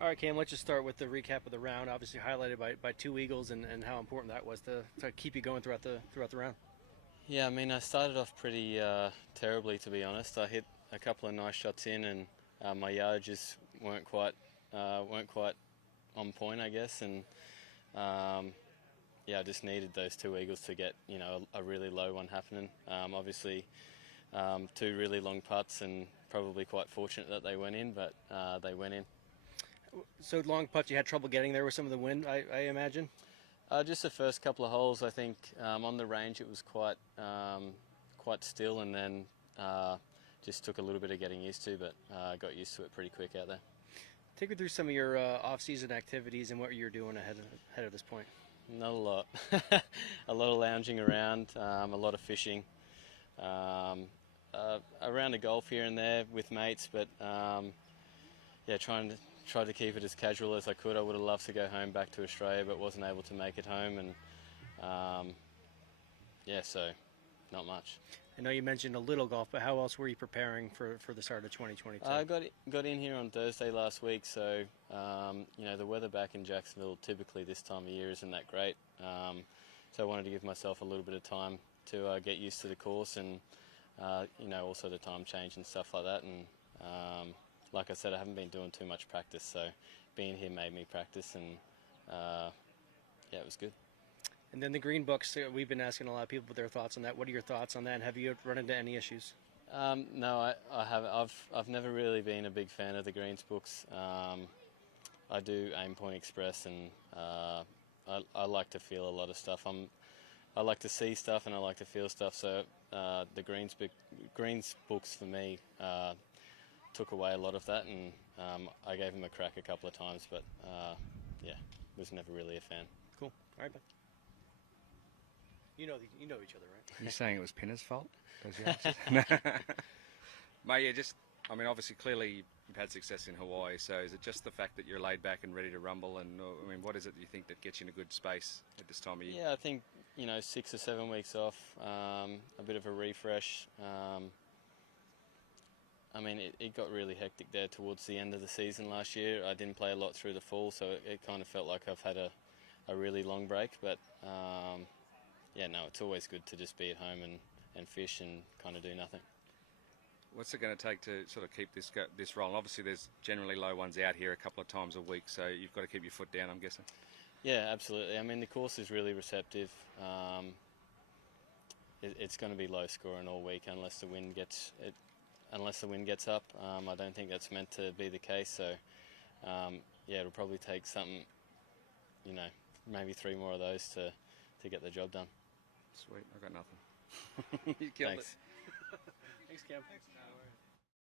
All right, Cam, let's just start with the recap of the round. Obviously highlighted by two eagles and how important that was to keep you going throughout the round. Yeah, I mean, I started off pretty terribly, to be honest. I hit a couple of nice shots in, and my yardages weren't quite on point, I guess. And yeah, I just needed those two eagles to get a really low one happening. Obviously, two really long putts, and probably quite fortunate that they went in, but they went in. So long putt, you had trouble getting there with some of the wind, I imagine. Just the first couple of holes, I think on the range it was quite still, and then just took a little bit of getting used to, but got used to it pretty quick out there. Take me through some of your off-season activities and what you're doing ahead of this point. Not a lot. A lot of lounging around, a lot of fishing, a round of golf here and there with mates, but yeah, tried to keep it as casual as I could. I would have loved to go home back to Australia, but wasn't able to make it home, and yeah, so not much. I know you mentioned a little golf, but how else were you preparing for the start of 2022? I got in here on Thursday last week, so the weather back in Jacksonville typically this time of year isn't that great. So I wanted to give myself a little bit of time to get used to the course, and also the time change and stuff like that. And like I said, I haven't been doing too much practice, so being here made me practice, and yeah, it was good. And then the green books, we've been asking a lot of people their thoughts on that. What are your thoughts on that? And have you run into any issues? No, I haven't. I've never really been a big fan of the greens books. I do aim point express, and I like to feel a lot of stuff. I like to see stuff, and I like to feel stuff. So the greens books for me took away a lot of that, and I gave him a crack a couple of times, but yeah, was never really a fan. Cool. All right, bud. You know each other, right? You're saying it was Pinner's fault? Mate, obviously, clearly you've had success in Hawaii, so is it just the fact that you're laid back and ready to rumble? And what is it that you think that gets you in a good space at this time of year? Yeah, I think 6 or 7 weeks off, a bit of a refresh. It got really hectic there towards the end of the season last year. I didn't play a lot through the fall, so it kind of felt like I've had a really long break. But yeah, no, it's always good to just be at home and fish and kind of do nothing. What's it going to take to sort of keep this rolling? Obviously, there's generally low ones out here a couple of times a week, so you've got to keep your foot down, I'm guessing. Yeah, absolutely. I mean, the course is really receptive. It's going to be low scoring all week unless the wind gets up. I don't think that's meant to be the case. So yeah, it'll probably take something, maybe 3 more of those to get the job done. Sweet, I got nothing. You killed Thanks. it. Thanks, Cam. Thanks.